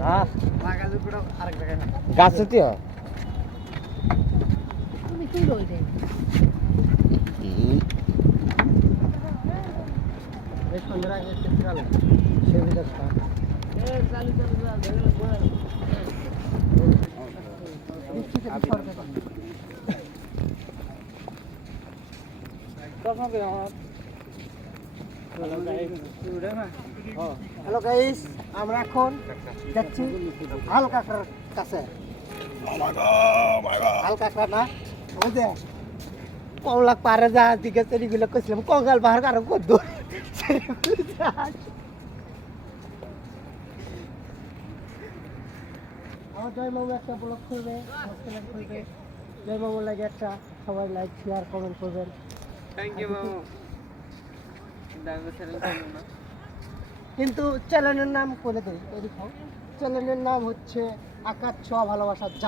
হ্যাঁ গাছে তো তুমি তুলো ওই দেখ বেশ সুন্দর আগে চিত্রালে সেগুলো স্টার্ট চালু চালু হ্যালো গাইস আমরা এখন যাচ্ছি হাল কাঁকড়ার কাছে হাল কাঁকড়া না ওই যে কমলা পারে যা দিকে সেগুলো করছিলাম কঙ্কাল বাহার কারো করতো আমার জয় মামু একটা ব্লগ করবে খুলবে জয় মামুর লাগে একটা সবাই লাইক শেয়ার কমেন্ট করবেন থ্যাংক ইউ মামু কিন্তু চ্যানেলের নাম করে দেই চ্যানেলের নাম হচ্ছে আকাশ ছোঁয়া ভালোবাসা।